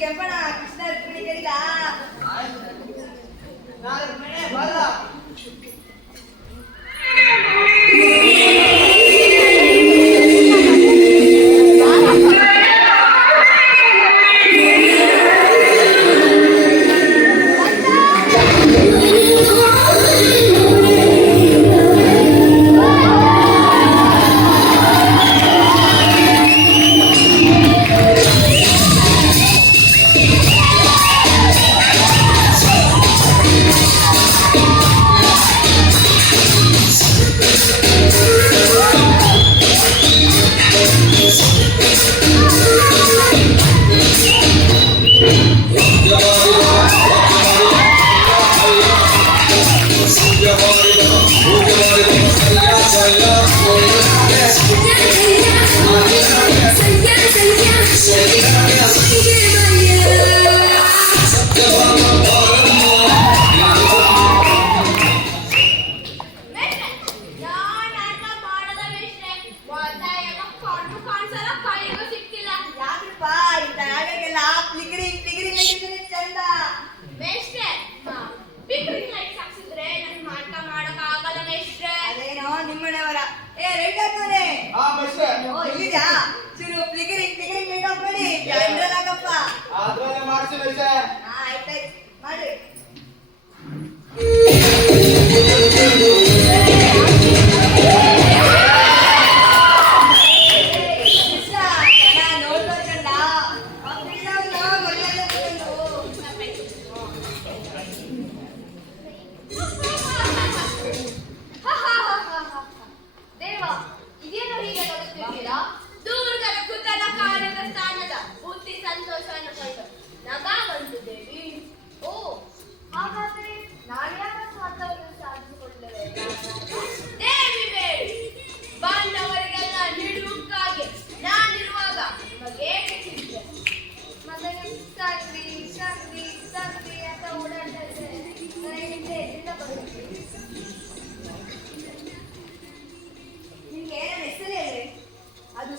ಕೆಂಪಣ್ಣ ಕೃಷ್ಣ ಕರೀಲ ನಾಲ್ಕು ಮನೆ ಬಲ್ಲ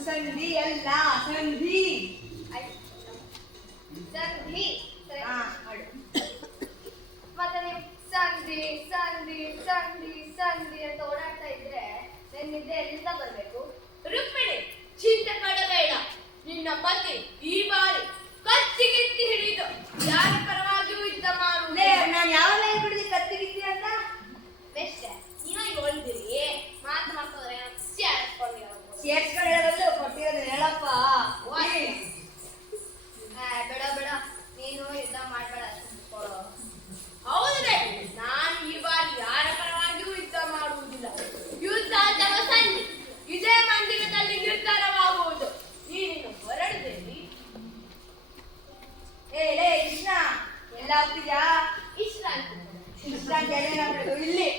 ಸಂಧಿ ಅಲ್ಲ ಸಂಧಿ ಸಂಧಿ ಮತ್ತೆ ನೀವು ಸಂಧಿ ಸಂಧಿ ಸಂಧಿ ಸಂಧಿ ಅಂತ ಓಡಾಡ್ತಾ ಇದ್ರೆ ನನ್ನ ನಿದ್ದೆ ಎಲ್ಲಿಂದ ಬರ್ಬೇಕು? ರುಕ್ಮಿಣಿ ಚಿಂತೆ ಪಡಬೇಡ. ನಿನ್ನ ಪತಿ ಈ ಬಾರಿ ಕತ್ತಿಗಿತ್ತಿ ಹಿಡಿದು ಯಾರ ಪರವಾಗಿಯೂ ಯುದ್ಧ ಮಾಡುವುದೇ. ನಾನು ಯಾವಾಗ ಹೇಳ್ಬಿಡಿದೆ ಕತ್ತಿಗಿತ್ತಿ ಅಂತ? ಬೆಸ್ಟ್ ನೀನು ಹೇಳಿದಿರಿ ಮಾತು ಮಾಡ್ಕೊಂಡ್ರೆ ಸೇರ್ಸ್ಕೊಂಡು ಹೇಳೋದು ಕೊಟ್ಟಿರೋದು ಹೇಳಪ್ಪ. ಬೇಡ ಬೇಡ ನೀನು ಯುದ್ಧ ಮಾಡ್ಬೇಡ. ಹೌದೇ, ನಾನು ಈ ಬಾರಿ ಯಾರ ಪರವಾಗಿಯೂ ಯುದ್ಧ ಮಾಡುವುದಿಲ್ಲ. ಯುದ್ಧ ಅಥವಾ ಸಂಧಿ ಇದೇ ಮಂದಿರದಲ್ಲಿ ನಿರ್ಧಾರವಾಗುವುದು. ನೀನು ಹೊರಡಿದೇವಿ. ಲೇ ಕೃಷ್ಣ ಎಲ್ಲ ಹೋಗ್ತಿದ್ಯಾ? ಇಷ್ಟ ಇಷ್ಟ ಇಲ್ಲಿ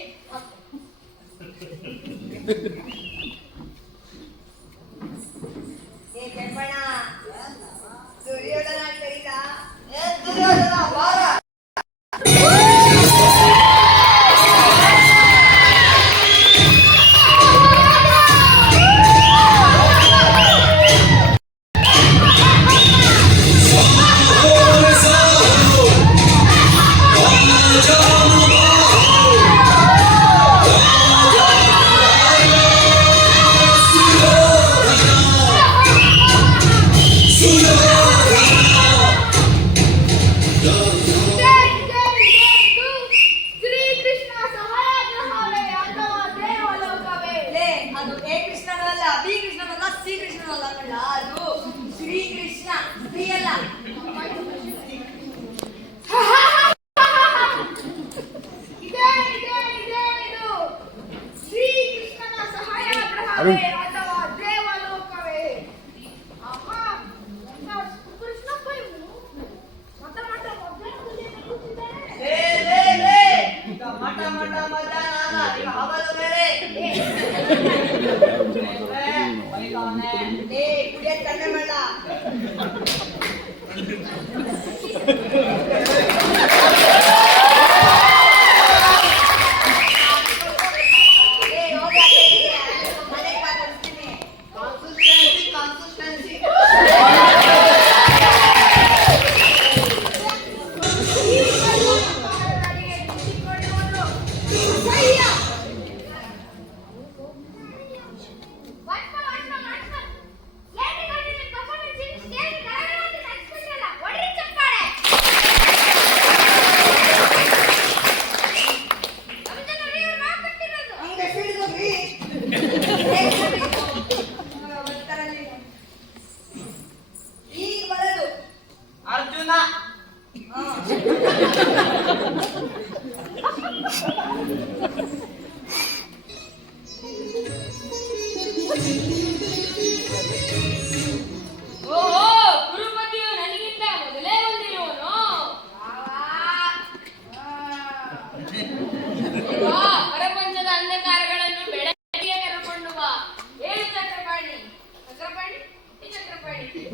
ಕೆಂಪಣ್ಣ ದುರ್ಯೋಧನ ಕರೀದ ದುರ್ಯೋಧನ ಬಾರ. Done.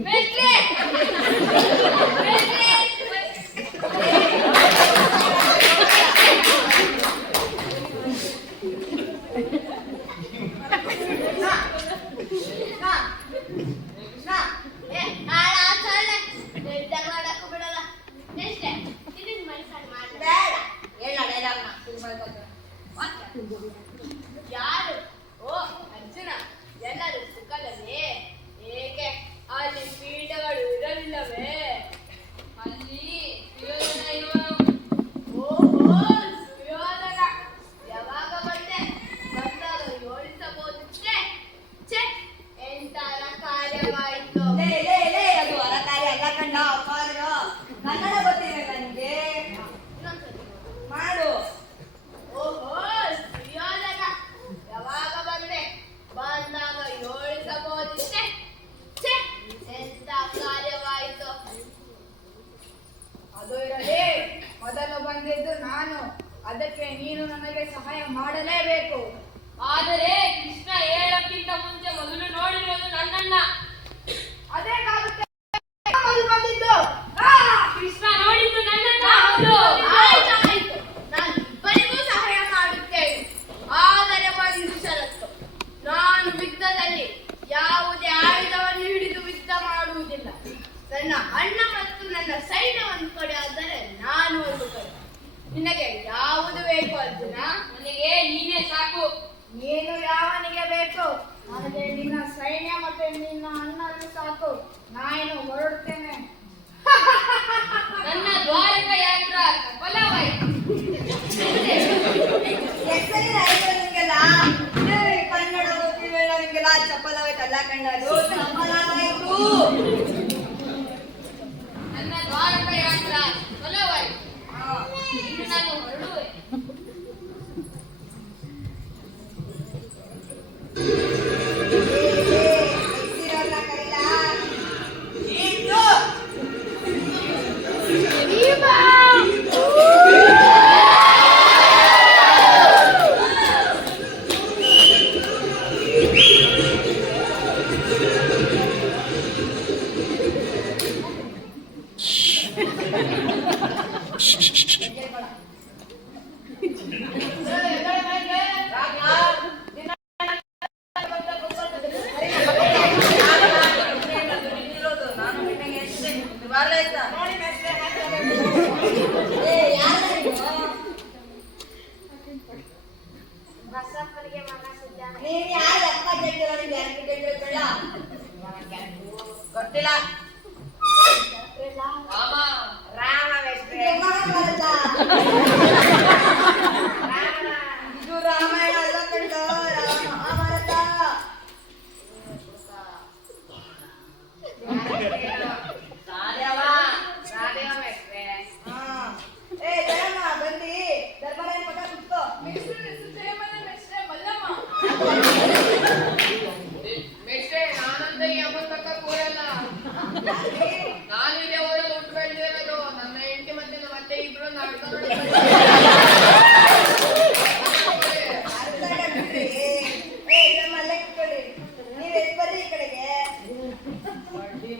ಮೇಷ್ಟ್ರೇ! ಮೇಷ್ಟ್ರೇ! ಏ, ಆಳ ಆಚರಣೆ. ನಿರ್ಧಾರ ಮಾಡಕ್ಕೂ ಬಿಡಲ್ಲ. ಮೇಷ್ಟ್ರೇ, ಇದನ್ನ ಮನುಷ್ಯನ್ ಮಾಡ್ದ. ಬೇಡ ಹೇಳ ಡೈಲಾಗ್ನ ಶುರು ಮಾಡ್ಕೊತ ಯಾರು? ಓ ಅರ್ಜುನ, ಎಲ್ಲರೂ ಸುಖದಲ್ಲಿ. ಏಕೆ ಅಲ್ಲಿ ಪೀಠಗಳು ಇರಲಿಲ್ಲವೇ? ಅಲ್ಲಿ ಸುಯೋಧನ ಇವನು. ಓಹೋ, ಸುಯೋಧನ ಯಾವಾಗ ಬಂದೆ? ಬಂದಾಗ ಯೋಚಿಸಬಹುದು. ಛೆ ಛೆ, ಎಂತರ ಕಾರ್ಯವಾಯಿತು. ಲೇ ಲೇ ಲೇ ಅದು ಅಲಕಾರಿ ಅಲ್ಲ ಕಣ್ಣ ಅಪ್ಪಾದ್ರ ಕನ್ನಡ ಗೊತ್ತಿಲ್ಲ ನನಗೆ ಇನ್ನೊಂದ್ಸತಿ ಮಾಡು ಓಹೋ, ಸುಯೋಧನ ಯಾವಾಗ ಬಂದೆ? ಬಂದಾಗ ಯೋಚಿಸಬಹುದು. ಛೆ ಛೆ, ಎಂತ ಕಾರ್ಯವಾಯಿತು. ಅದು ಇರಲಿ, ಮೊದಲು ಬಂದಿದ್ದು ನಾನು, ಅದಕ್ಕೆ ನೀನು ನನಗೆ ಸಹಾಯ ಮಾಡಲೇಬೇಕು. ಆದರೆ ಕೃಷ್ಣ ಹೇಳಕ್ಕಿಂತ ಮುಂಚೆ ಮೊದಲು ನೋಡಿರೋದು ನನ್ನನ್ನ. ಅದೇಗಾಗುತ್ತೆ, ಮೊದಲು ಬಂದಿದ್ದು ಕೃಷ್ಣ ನೋಡಿದ್ದು ನನ್ನನ್ನ. ಹೌದು. ಆಯ್ತು, ನಾನು ಇಬ್ಬರಿಗೂ ಸಹಾಯ ಮಾಡುತ್ತೇನೆ. ಆದರೆ ಒಂದು ಷರತ್ತು, ನಾನು ಯುದ್ಧದಲ್ಲಿ ಯಾವುದೇ ಆಯುಧವನ್ನು ಹಿಡಿದು ಯುದ್ಧ ಮಾಡುವುದಿಲ್ಲ. ನನ್ನ ಅಣ್ಣ ಮತ್ತು ನನ್ನ ಸೈನ್ಯವನ್ನು ಕೊಡಿ, ಆದರೆ ನಾನು ಒಂದು ಕೊಡಿ. ನಿನಗೆ ಯಾವುದು ಬೇಕು ಅರ್ಜುನ? ನನಗೆ ನೀನೇ ಸಾಕು. ನೀನು ಯಾವನಿಗೆ ಬೇಕು? ನನಗೆ ನಿನ್ನ ಸೈನ್ಯ ಮತ್ತೆ ನಿನ್ನ ಅಣ್ಣನು ಸಾಕು. ನಾನು ಹೊರಡುತ್ತೇನೆ. ನನ್ನ ದ್ವಾರಕ ಯಾತ್ರ ಸಫಲವಾಯಿತು. ಎಷ್ಟನೇ ಆಯ್ತು ನಿಂಗೆಲ್ಲ ಕನ್ನಡ ಗೊತ್ತಿಲ್ಲ ನಿಂಗೆಲ್ಲ ಚಪ್ಪಲವಾಯ್ತಲ್ಲ ಕನ್ನಡ ಚಪ್ಪಲವಾಯ್ತು ನನ್ನ ದ್ವಾರಕ ಯಾತ್ರ ಸಫಲವಾಯಿತು. ಇನ್ನು ನಾನು ಹೊರಡುವೆ. ಹೆಸರನ್ನ ಕರೀಲ ಇನ್ನು ಬಸಪ್ಪನಿಗೆ ಮಗ ಸಿದ್ದಾನೆ. ನೀನ್ ಯಾರು ಅಪ್ಪ ಕೇಳ್ತೀರ ನಿಮ್ಗೆ ಯಾರು ಕೇಳ್ತಿರಲ್ಲ ಗೊತ್ತಿಲ್ಲ ರಾಮ ವೆಸ್ಟ್ರೆ ಮಹಾಭಾರತ ಇದು ರಾಮಾಯಣ ಅಲ್ಲ ಕಣ್ಣ ಮಹಾಭಾರತ ಏ ಜಯಮ್ಮ ಬಂದಿ ದರ್ಬಾರ ಪಟ ಕುತ್ಕೋ ಮೇಷ್ಟ್ರೆ, ನಾನಂತ ಈ ಅಮ್ಮನ ಪಕ್ಕ ಕೂರಲ್ಲ. ನಾನು ಇಲ್ಲೇ ಊರಲ್ಲಿ ಹುಟ್ಟು ಬೆಳೆದಿರೋದು. ನನ್ನ ಹೆಂಡತಿ ಮತ್ತೆ ನಮ್ಮ ಅತ್ತೆ ಇಬ್ರು ನಡ್ಕೊಂಡು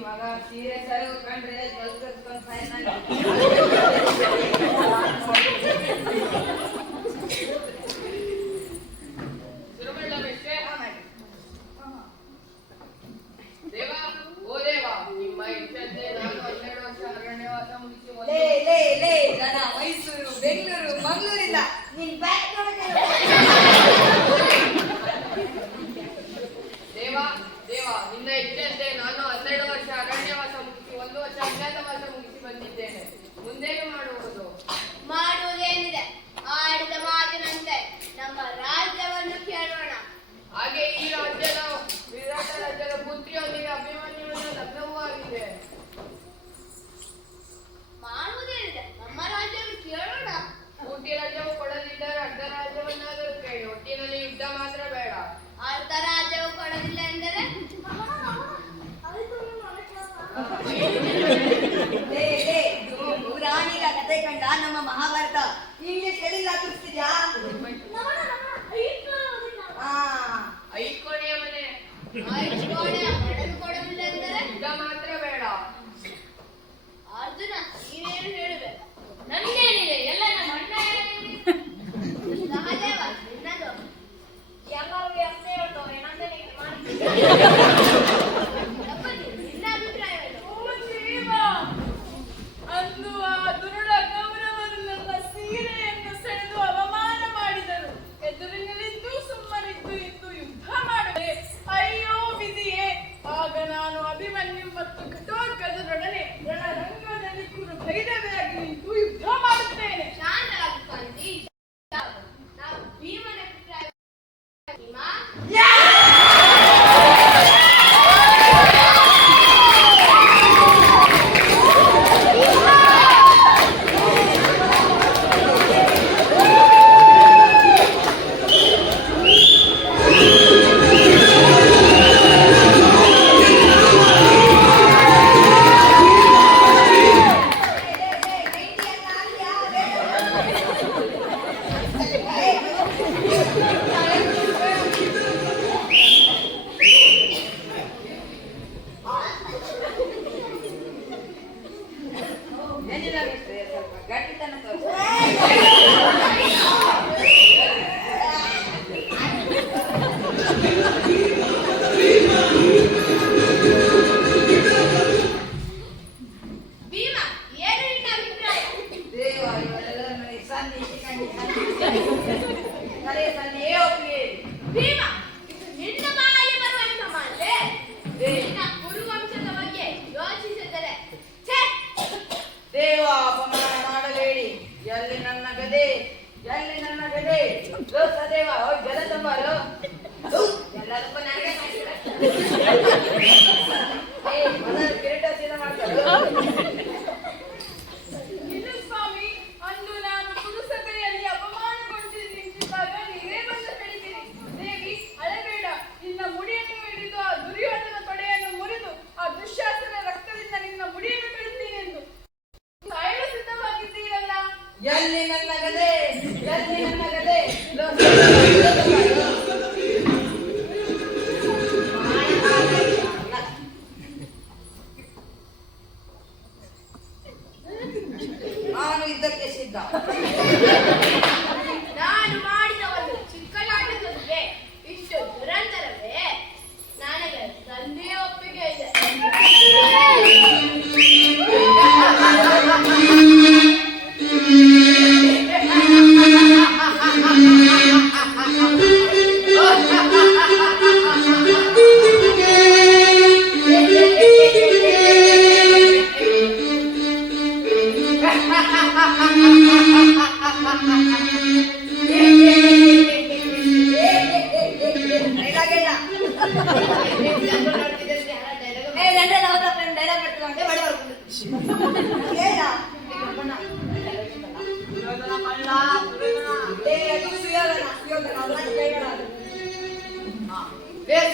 ಮಗ ಸೀರಿಯಸ್ ಆಗಿ ಉಟ್ಕೊಂಡ್ರೆ ಶುರುಮಾಡ್ಲಾ ಮೇಷ್ಟ್ರೆ? ದೇವ, ಓ ದೇವ, ನಿಮ್ಮ ಇಚ್ಛೆಯಂತೆ ನಾನು 12 ವರ್ಷ ಅರಣ್ಯವಾಸ ಮುಗಿಸಿ ಲೇ ಲೇ ಲೇ ಜನ ಮೈಸೂರು ಬೆಂಗಳೂರು ಮಂಗಳೂರಿಂದ ನಿನ್ ಬ್ಯಾಕ್ ದೇವ, ದೇವ, ನಿನ್ನ ಇಚ್ಛೆಯಂತೆ ನಾನು 12 ವರ್ಷ ಅರಣ್ಯವಾಸ ಮುಗಿಸಿ 1 ವರ್ಷ ಅಜ್ಞಾತವಾಸ ಮುಗಿಸಿ ಬಂದಿದ್ದೇನೆ. ಮುಂದೇನು ಮಾಡುವುದು? ಮಾಡುವುದೇನಿದೆ? ಆಡಿದ ಮಾತಿನಂತೆ ನಮ್ಮ ರಾಜ್ಯವನ್ನು ಕೇಳೋಣ. ಹಾಗೆ ಈ ರಾಜ್ಯದ ವಿರಾಟ ರಾಜ್ಯದ ಪುತ್ರಿಯೊಂದಿಗೆ ಅಭಿಮನ್ಯುವಿನ ಲಗ್ನವೂ ಆಗಿದೆ. ಮಾಡುವುದೇನಿದೆ? ನಮ್ಮ ರಾಜ್ಯವನ್ನು ಕೇಳೋಣ. ಪೂರ್ತಿ ರಾಜ್ಯವು ಕೊಡದಿದ್ದರೆ ಅರ್ಧ ರಾಜ್ಯವನ್ನಾದರೂ ಕೇಳಿ. ಒಟ್ಟಿನಲ್ಲಿ ಯುದ್ಧ ಮಾತ್ರ ಬೇಡ. ಅರ್ಧ ರಾಜ್ಯವು ಕೊಡಲಿಲ್ಲ ಎಂದರೆ ಲೇ ಲೇ ಇದು ಪುರಾಣಿಕ ಕತೆ ಕಂಡ ನಮ್ಮ ಮಹಾಭಾರತ ಇಂಗ್ಲಿಷ್ ಎಲ್ಲಿಲ್ಲ ತೋರಿಸ್ತಿದ್ಯಾ ಐಕೋಣೆಯ ಮನೆ ಕೊಡಲು ಕೊಡಲಿಲ್ಲ ಎಂದರೆ ಯುದ್ಧ ಮಾತ್ರ ಸದೇವ ಜಲ ತುಂಬಾರು ಎಲ್ಲದಕ್ಕೂ ನನಗೆ ಕಿರೀಟ ಚೀಲ ಮಾಡ್ತಾರೆ. ಇದು ಸ್ವಾಮಿ, ಅಂದು ನಾನು ಪುರಸಭೆಯಲ್ಲಿ ಅಪಮಾನಗೊಂಡು ನಿಂತಿದ್ದಾಗ ನೀವೇ ಬಂದು ಹೇಳಿದಿರಿ, ದೇವಿ ಅಳಬೇಡ, ನಿನ್ನ ಮುಡಿಯನ್ನು ಹಿಡಿದು ಆ ದುರ್ಯೋಧನ ತೊಡೆಯನ್ನು ಮುರಿದು ಆ ದುಶ್ಯಾಸನ ರಕ್ತದಿಂದ ನಿನ್ನ ಮುಡಿಯನ್ನು ಬಿಡುತ್ತೀನಿ ಎಂದು ಸಾಯಲು ಸಿದ್ಧವಾಗಿದ್ದೀರಲ್ಲ. ಎಲ್ಲಿ ನನ್ನ ಗದೆ, ಎಲ್ಲಿ ನನ್ನ ಗದೆ? ನಾನು ಇದ್ದಕ್ಕೆ ಸಿದ್ಧ. ನಾನು ಮಾಡಿದ ಒಂದು ಚಿಕ್ಕ ನಾಟಕಕ್ಕೆ ಇಷ್ಟು ದುರಂತರವೇ? ನನಗೆ ತಂದೆಯ ಒಪ್ಪಿಗೆ ಇದೆ.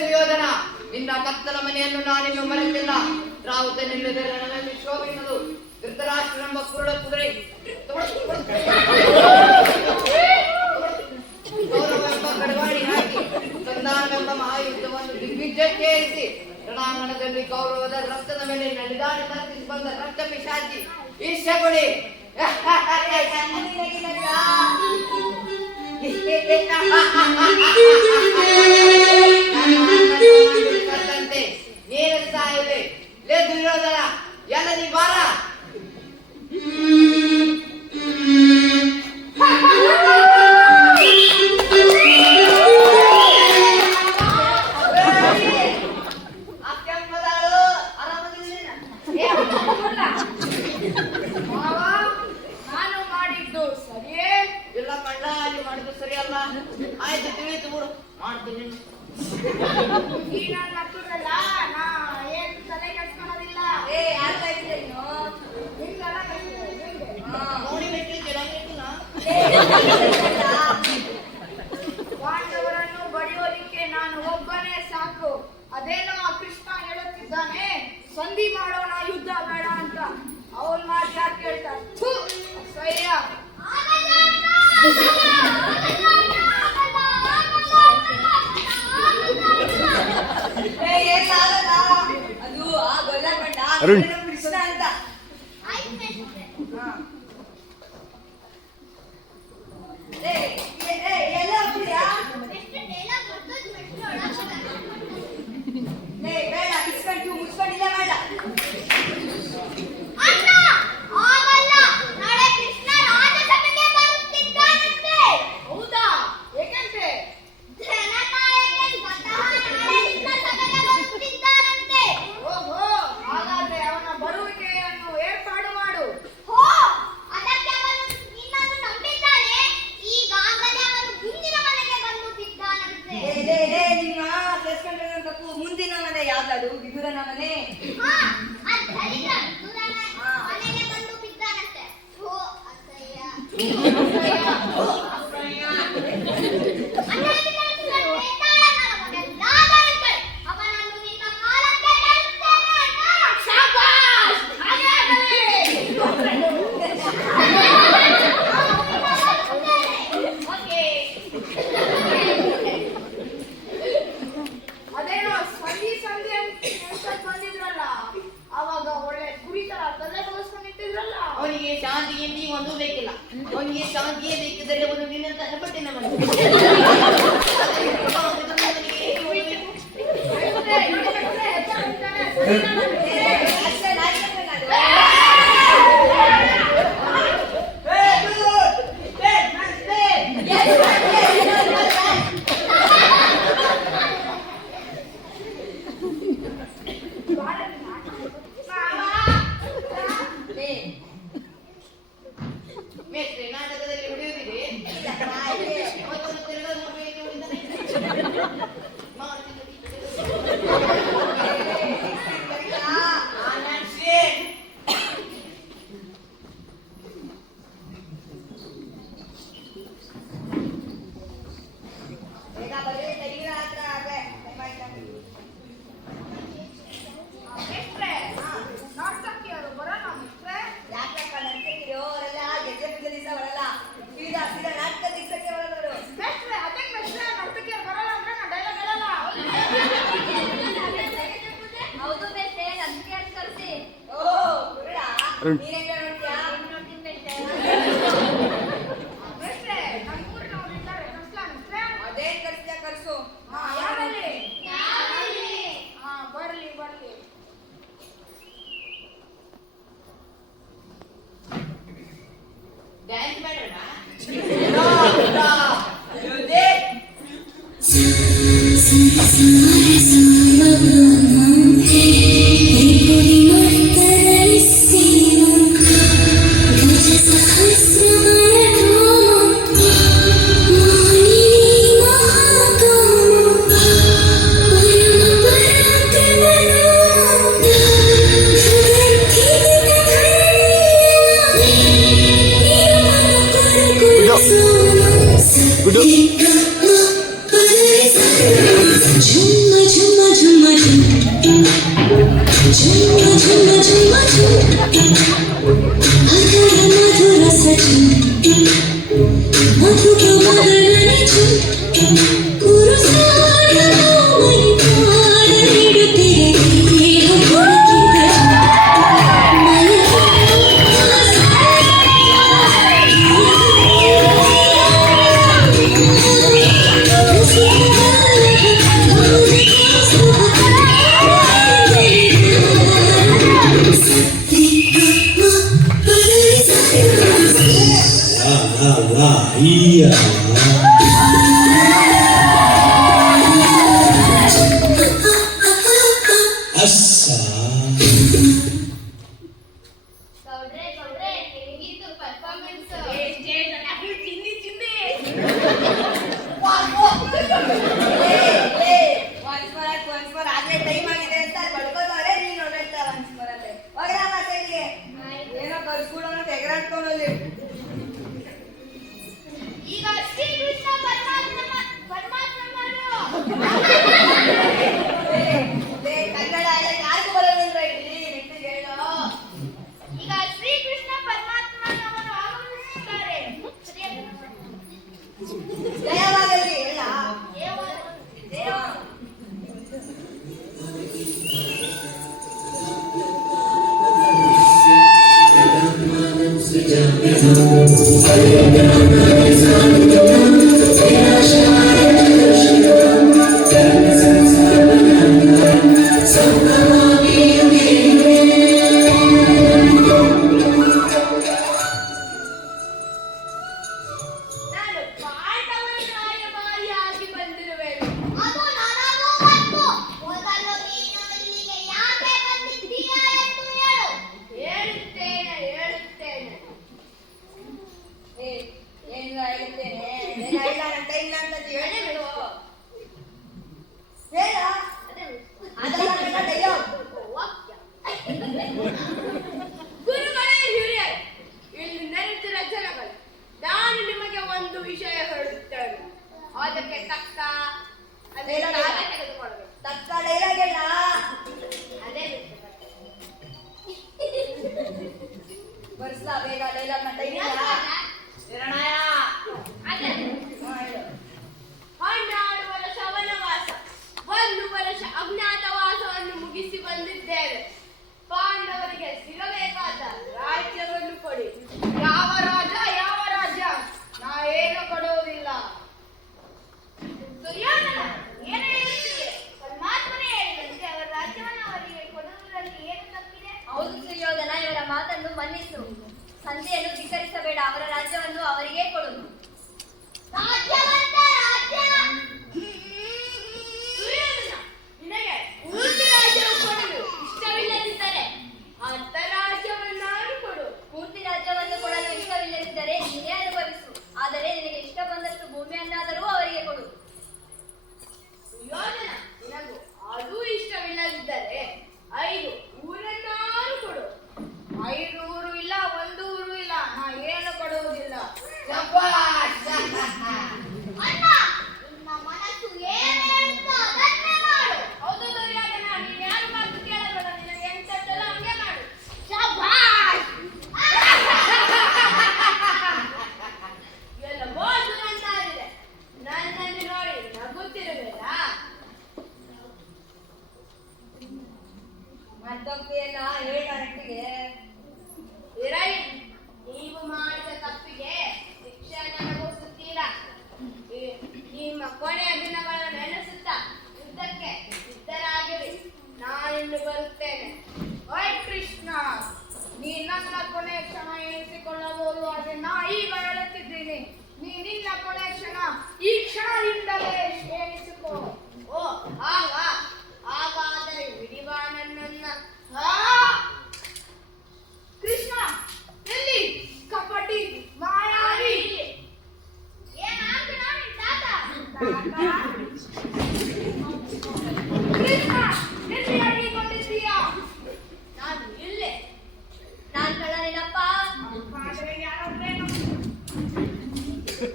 ಸುಯೋಧನ, ನಿನ್ನ ಕತ್ತಲ ಮನೆಯನ್ನು ನಾನಿನ್ನು ಮರೆತಿಲ್ಲ. ರಾಹುತ ನಿಲ್ಲದರೆ ನನ್ನಲ್ಲಿ ಶೋಭಿಸದು. ಧೃತರಾಷ್ಟ್ರನೆಂಬ ಕುರುಡ ಕುದುರೆ ಗೌರವವೆಂಬ ಕಡವಾಡಿ ಹಾಕಿ ಸಂಧಾನವೆಂಬ ಮಹಾಯುದ್ಧವನ್ನು ದಿಗ್ವಿಜಯಕ್ಕೇರಿಸಿ ರಣಾಂಗಣದಲ್ಲಿ ಗೌರವದ ರಕ್ತದ ಮೇಲೆ ನಲಿದಾಡಿ ನರ್ತಿಸಿ ಬಂದ ರಕ್ತ ಪಿಶಾಚಿ ಈರ್ಷ್ಯಗೊಳಿ. ನೀನು ಸಾಯಿವೆ ಲೇ ದುರ್ಯೋಧನ, ಎಲ್ಲ ನೀ ಬಾರ. ನಾನು ಮಾಡಿದ್ದು ಸರಿಯೇ? ಇಲ್ಲ ಕಳ್ಳ, ಅಲ್ಲಿ ಮಾಡಿದ್ದು ಸರಿಯಲ್ಲ. ಆಯ್ತು, ತಿಳಿತು ಬಿಡು, ಮಾಡ್ತೀನಿ. ಈ ನನ್ನ ಹತ್ತಿರಲ್ಲ, ನಾ ಏನು ತಲೆ ಕೆಡ್ಸ್ಕೊಳ್ಳೋದಿಲ್ಲ. ನಿಮ್ಗೆಲ್ಲ ನೋಡಿ ಬಿಟ್ಟಿದ್ದೆ, ನಂಗಿಟ್ಟಿಲ್ಲ. ಪಾಂಡವರನ್ನು ಬಡಿಯೋದಿಕ್ಕೆ ನಾನು ಒಬ್ಬನೇ ಸಾಕು. ಅದೇನೋ ಆ ಕೃಷ್ಣ ಹೇಳುತ್ತಿದ್ದಾನೆ, ಸಂಧಿ ಮಾಡೋಣ ಯುದ್ಧ ಬೇಡ ಅಂತ. ಅವನ್ ಮಾತು ಯಾರು ಕೇಳ್ತಾರೆ? ಸಹ್ಯ. ಅದು ಆ ಗೊಲ್ಲಕೊಂಡ ಕೃಷ್ಣ ಅಂತ. ಎಲ್ಲ ಹೋಗ್ತೀಯಾ? ಬೇಡ, ಕಿಸ್ಕೊಂಡು ಮುಚ್ಕೊಂಡಿಲ್ಲ ಬೇಡ. ಹೌದಾ? ಏಕೆಂತೆ? ಓಹೋ, ಹಾಗಾದ್ರೆ ಅವನ ಬರುವಿಕೆಯನ್ನು ಏರ್ಪಾಡು ಮಾಡು. ನಿಮ್ಮ ಕೆಸ್ಕೊಂಡ್ರೆ ತಪ್ಪು. ಮುಂದಿನ ಮನೆ ಯಾವ್ದಾದ್ರು? ವಿದುರನ ಮನೆ. ಅದೇನೋ ಸಂಧಿ ಸಂಧಿ ಅಂತ ಬಂದಿದ್ರಲ್ಲ, ಅವಾಗ ಒಳ್ಳೆ ಕುರಿತರ ತಲೆ ಬಗ್ಸ್ಕೊಂಡು ನಿಂತಿದ್ರಲ್ಲ. ಅವನಿಗೆ ಶಾಂತಿಗೆ ನೀವು ಒಂದು ಬೇಕಿಲ್ಲ. ಅವನಿಗೆ ಶಾಂತಿಯೇ ಬೇಕಿದ್ದರೆ ಒಂದು ನಿನ್ನಂತ ಹೆಬ್ಬಟ್ಟಿನ ಮನೆ. ಮೇಸ್ತ್ರಿ ನಾಟಕದಲ್ಲಿ ಹಿಡಿಯುವುದಿದೆ. ನೀನೆಂಗ ನೋಡ್ತೀಯಾ? ಅಷ್ಟೇ, ನಮ್ಮೂರಿನವ್ರು ಇದ್ದಾರೆ, ಕರ್ಸ್ಲಾ? ಅದೇನ್ ಕರ್ಸ್ತೀಯ ಕರ್ಸು. ಯಾರಲ್ಲಿ? ಬರ್ಲಿ ಬರ್ಲಿ. ಡ್ಯಾನ್ಸ್ ಮಾಡೋಣ. ಗೌಡ್ರೆ, ಹೇಗಿತ್ತು ಪರ್ಫಾರ್ಮೆನ್ಸ್? ಚಿಂದಿ ಚಿಂದಿ. ಒನ್ಸ್ ಮೋರ್ ಆಗ್ಲೇ ಟೈಮ್ ಆಗಿದೆ ಅಂತ ಬಡ್ಕೋತಾರೆ. ನೀನ್ ನೋಡ್ತಾ ಒನ್ಸ್ ಮೋರ್ ಅಲ್ಲೇ ಹೋಗ್ರ ಮಾತಾಡಿಗೆ ಏನೋ ಕರ್ಸ್ಬಿಡೋಣ ತೆಗರಾಡ್ಕೊಂಡಲ್ಲಿ. ಈಗ ಶ್ರೀಕೃಷ್ಣ ಪರಮಾತ್ಮರು ಕನ್ನಡ ಎಲ್ಲ ಯಾರಿಗೂ ಬರೋದಂದ್ರೆ ಇಲ್ಲಿ ನೆಟ್ಟಿಗೆ ಹೇಳೋ. ಈಗ ಶ್ರೀಕೃಷ್ಣ ಪರಮಾತ್ಮನವರು ಆಗಮಿಸುತ್ತಾರೆ. ಜಯವಾಗಲಿ ಹೇಳ. ದೇವ ನಾನು ಪಾಂಡವರ ರಾಯಭಾರಿಯಾಗಿ ಬಂದಿರುವೆನು. ಅದು ನನಗೂ ಗೊತ್ತು. ಮೊದಲು ನೀನು ಇಲ್ಲಿಗೆ ಯಾಕೆ ಬಂದಿದ್ದೀಯಾ ಎಂದು ಹೇಳು. ಹೇಳುತ್ತೇನೆ ಹೇಳುತ್ತೇನೆ. ಏನಿಲ್ಲ ಹೇಳ್ತೇನೆ. ಇಲ್ಲ ನನ್ನ ಟೈಮ್ ಅಂತ ಹೇಳಿ ಬಿಡು. ಹೇಳ ಅದೆಲ್ಲ ಕನ್ನಡ ಡೈಲಾಗ್. ಗುರುಗಳೇ ಹಿರಿಯರು, ಇಲ್ಲಿ ನೆರೆದಿರ ಜನಗಳು, ನಾನು ನಿಮಗೆ ಒಂದು ವಿಷಯ ಹೇಳುತ್ತೇನೆ. ಅದಕ್ಕೆ ತಕ್ಕ ಅದೇ ಕಾಲ ತೆಗೆದುಕೊಳ್ಳಬೇಕು. ತಕ್ಕ ಡೈಲಾಗ್ ಹೇಳ. ಅದೇ ಬರ್ಸ್ಲಾ ಬೇಗ ಡೈಲಾಗ್ ನ ಟೈಮ್ ಇಲ್ಲ. ನಿರ್ಣಯ. ಅದೇ ಹೇಳು. 12 ವರ್ಷ ವನವಾಸ, 1 ವರ್ಷ ಅಜ್ಞಾತವಾಸವನ್ನು ಮುಗಿಸಿ ಬಂದಿದ್ದೇವೆ. ಪಾಂಡವರಿಗೆ ಸಿಗಬೇಕಾದ ರಾಜ್ಯವನ್ನು ಕೊಡಿ. ಯಾವ ರಾಜ್ಯ? ನಾ ಏನು ಕೊಡುವುದಿಲ್ಲ. ದುರ್ಯೋಧನ, ಏನು ಹೇಳುತ್ತಿದೆ? ಪರಮಾತ್ಮನೇ ಹೇಳಿದಂತೆ ಅವರ ರಾಜ್ಯವನ್ನು ಅವರಿಗೆ ಕೊಡುವುದರಲ್ಲಿ ಏನು ತಪ್ಪಿದೆ? ಹೌದು ಸುಯೋಧನ, ಇವರ ಮಾತನ್ನು ಮನ್ನಿಸು. ಸಂಧಿಯನ್ನು ಧಿಕ್ಕರಿಸಬೇಡ. ಅವರ ರಾಜ್ಯವನ್ನು ಅವರಿಗೇ ಕೊಡು. ರಾಜ್ಯವಂತ ರಾಜ್ಯ. ದುರ್ಯೋಧನ, ನಿನಗೆ ಪೂರ್ತಿ ರಾಜ್ಯವನ್ನು ಕೊಡಲು ಇಷ್ಟವಿಲ್ಲದಿದ್ದರೆ ಅರ್ಧ ರಾಜ್ಯವನ್ನಾರು ಕೊಡು. ಪೂರ್ತಿ ರಾಜ್ಯವನ್ನು ಕೊಡಲು ಇಷ್ಟವಿಲ್ಲದಿದ್ದರೆ ನೀನೇ ಅನುಭವಿಸು. ಆದರೆ ನಿನಗೆ ಇಷ್ಟ ಬಂದಷ್ಟು ಭೂಮಿಯನ್ನಾದರೂ ಅವರಿಗೆ ಕೊಡು. ದುರ್ಯೋಧನ, ನಿನಗೂ ಅದೂ ಇಷ್ಟವಿಲ್ಲದಿದ್ದರೆ 5 ಊರನ್ನಾರು ಕೊಡು. 5 ಊರು ಇಲ್ಲ, 1 ಊರು ಇಲ್ಲ, ನಾ ಏನು ಕೊಡುವುದಿಲ್ಲ. ಶಬ್ಬಾಷ್. ನನ್ನ ಕೊನೆಯ ಕ್ಷಣ ಎನಿಸಿಕೊಳ್ಳಬಹುದು, ಆದರೆ ನಾ ಈಗ ಹೇಳುತ್ತಿದ್ದೇನೆ, ನೀ ನಿನ್ನ ಕೊನೆಯ ಕ್ಷಣ ಈ ಕ್ಷಣದಿಂದಲೇ ಎನಿಸಿಕೋ. ಓ ಹಾಗಾದರೆ ಬಿಡಿಬಾ ನನ್ನನ್ನ. ಕೃಷ್ಣ ಎಲ್ಲಿ? ಕಪಟಿ ಮಾಯಾವಿ. ಕೃಷ್ಣ ಎಲ್ಲಿ ಅಡಗಿಕೊಂಡಿದ್ದೀಯಾ? ನಾನು ಇಲ್ಲೇ. ನಾನ್ ಕಳ್ಳನೇನಪ್ಪ. ಆದರೆ ಯಾರೊಬ್ರೇನು?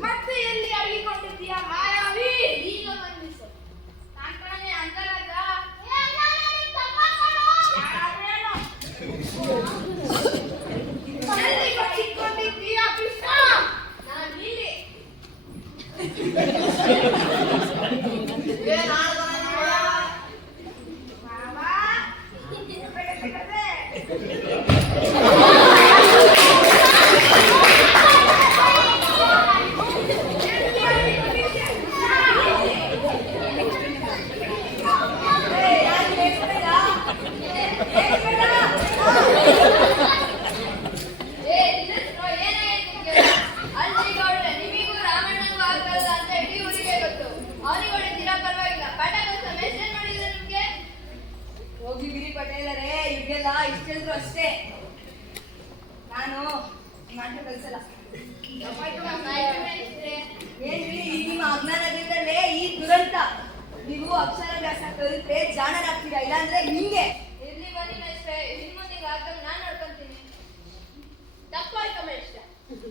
ಮತ್ತೆ ಎಲ್ಲಿ ಅಡಗಿಕೊಂಡಿದ್ದೀಯಾ ಮಾಯಾವಿ? ಈಗ ಬಂದಿಸು. ನಾನ್ ಕಣನೆ ಅಂತರಾಗ. ಎಲ್ಲಿ ಬಚ್ಚಿಕೊಂಡಿದ್ದೀಯಾ ಕೃಷ್ಣ? ನಾನು ಇಲ್ಲಿ. ಮಾವಾ ಏ ನಿಲ್ಲಿಸ್ರೋ, ಏನಾಯ್ತು ಕೇಳು. ಅಲ್ಲಿ ಗೌಡ್ರೆ, ನಿಮಿಗೂ ರಾಮಣ್ಣನಿಗೂ ಆಗಲ್ಲ ಅಂತ ಇಡೀ ಊರಿಗೆ ಗೊತ್ತು. ಅವನಿಗೆ ಹೊಡಿತೀರಾ ಪರವಾಗಿಲ್ಲ. ಪಟಾಕ ಮೆಸೇಜ್ ಮಾಡಿದ್ರೆ ನಿಮ್ಗೆ ಹೋಗಿ ಬಿಡಿ ಪಟೇಲರೇ, ಇವ್ರಿಗೆಲ್ಲ ಇಷ್ಟೆಲ್ರು ಅಷ್ಟೇ. ನಾನು ಮಾತ್ರ ಕಲ್ಸಲ್ಲ. ಏನ್ರಿ ಈ ನಿಮ್ಮ ಅಜ್ಞಾನದಿಂದಲೇ ಈ ದುರಂತ. ನೀವು ಅಕ್ಷರಾಭ್ಯಾಸ ಕಲಿತ್ರೆ ಜಾಣರಾಗ್ತೀರಾ, ಇಲ್ಲಾಂದ್ರೆ ಹಿಂಗೆ. ಇರ್ಲಿ ಬನ್ನಿ ಮೇಷ್ಟ್ರೆ, ಇನ್ ಮುಂದಿಗೆ ಆಗ್ತದೆ ನಾನು ನೋಡ್ಕೊಂತೀನಿ. ತಪ್ಪಾಯ್ತು ಮೇಷ್ಟ್ರೆ,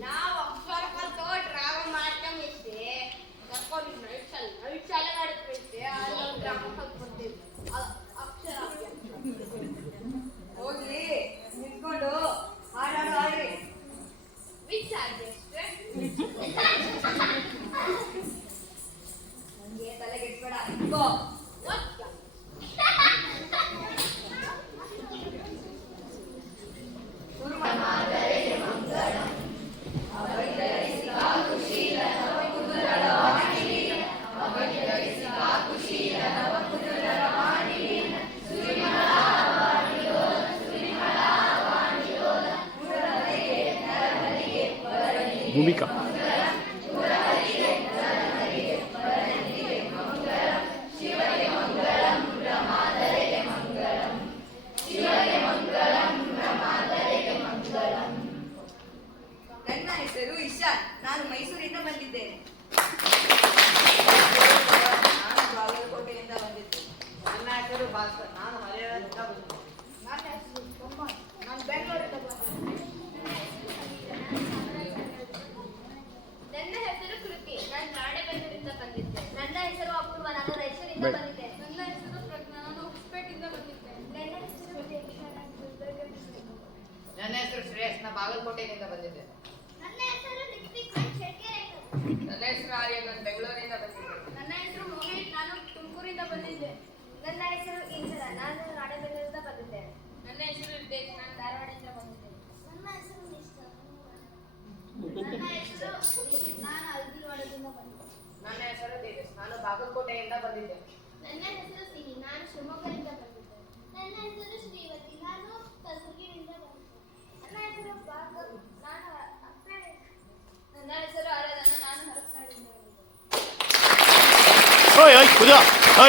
ನಾವು ಅಕ್ಷರ ಕಲ್ತು ಡ್ರಾಮ ಮಾಡ್ಕೊಂಡ್ ಮೇಷ್ಟ್ರೆ ಕರ್ಕೊಂಡು ನೈಟ್ ಶಾಲೆ ಮಾಡಿದ್ ಮೇಷ್ಟ್ರೆ, ಅಲ್ಲೊಂದು ಡ್ರಾಮ ಕಲ್ತ್ಕೊಡ್ತೀವಿ. ಅಕ್ಷರ ಹೋಗ್ಲಿ ನಿಂತ್ಕೊಂಡು ಹಾಡಾಡು ಆಡ್ರಿ. ವಿಚಾರ ಮೇಷ್ಟ್ರೆ. ನಂಗೆ ತಲೆ ಕೆಡ್ಸ್ಬೇಡ, ಇಟ್ಕೋ. ಒಕ್ಕ. ಶುರು ಮಾಡು. ಭೂಮಿಕಾ ನನ್ನ ಹೆಸರು ಇಶಾನ್, ನಾನು ಮೈಸೂರಿಂದ ಬಂದಿದ್ದೇನೆ. ನಾನು ಬಾಗಲಕೋಟೆಯಿಂದ ಬಂದಿದ್ದೆ. ನನ್ನ ಹೆಸರು ಭಾಸ್ಕರ್, ನಾನು ಹರಿಹರದಿಂದ ಬಂದಿದ್ದೆ. ನನ್ನ ಹೆಸರು ಬೊಮ್ಮನ್, ನಾನು ಬೆಂಗಳೂರಿಂದ ಬಂದಿದ್ದೆ. ನನ್ನ ಹೆಸರು ಕೃತಿ, ನಾನು ರಾಣೆಬೆನ್ನೂರಿಂದ ಬಂದಿದ್ದೆ. ನನ್ನ ಹೆಸರು ಅಪೂರ್ವ, ನಾನು ರಾಯಚೂರಿಂದ ಬಂದಿದ್ದೆ. ನನ್ನ ಹೆಸರು ಪ್ರಜ್ಞಾ, ನಾನು ಹೊಸಪೇಟೆಯಿಂದ ಬಂದಿದ್ದೆ. ನನ್ನ ಹೆಸರು ದೀಕ್ಷಾ, ನಾನು ಗುಲ್ಬರ್ಗದಿಂದ ಬಂದಿದ್ದೆ. ನನ್ನ ಹೆಸರು ಶ್ರೇಯಸ್, ನಾನು ಬಾಗಲಕೋಟೆಯಿಂದ ಬಂದಿದ್ದೆ. ನನ್ನ ಹೆಸರು ಲಿಪ್ಸ್ಟಿಕ್, ನಾನು ಶೆಟ್ಟಿಗೆರೆಯಿಂದ. ನನ್ನ ಹೆಸರು ಆರ್ಯನ್, ನಾನು ಬೆಂಗಳೂರಿಂದ ಬಂದಿದ್ದೆ. ನನ್ನ ಹೆಸರು ಮೋಹಿತ್, ನಾನು ತುಮಕೂರಿಂದ ಬಂದಿದ್ದೆ. ನನ್ನ ಹೆಸರು ಇಂದಿರ, ನಾನು ರಾಣೆಬೆನ್ನೂರಿಂದ ಬಂದಿದ್ದೆ. ನನ್ನ ಹೆಸರು ರಿತೇಶ್, ನಾನು ಧಾರವಾಡದಿಂದ ಬಂದಿದ್ದೆ. ನನ್ನ ಹೆಸರು ನಿಷ್ಠಾ, ನನ್ನ ಹೆಸರು ನಿಶಿತ್, ನಾನು ಅಲ್ಬಿಲ್ವಾಡದಿಂದ ಬಂದಿದ್ದೆ. ನನ್ನ ಹೆಸರು ತೇಜಸ್, ನಾನು ಬಾಗಲಕೋಟೆಯಿಂದ ಬಂದಿದ್ದೆ. ನನ್ನ ಹೆಸರು ಸಿಹಿ, ನಾನು ಶಿವಮೊಗ್ಗದಿಂದ ಬಂದಿದ್ದೆ. ನನ್ನ ಹೆಸರು ಶ್ರೀವತಿ, ನಾನು ಕಲಬುರಗಿಯಿಂದ ಬಂದಿದ್ದೆ. ನನ್ನ ಹೆಸರು ಭಾರ್ಗವ್, ನಾನು ನನ್ನ ಹೆಸರು ಆರಾಧನಾ, ನಾನು ಹರಪನಹಳ್ಳಿಯಿಂದ ಬಂದಿದ್ದೆ. ಓಯ್ ಓಯ್ ಕುದ ಓಯ್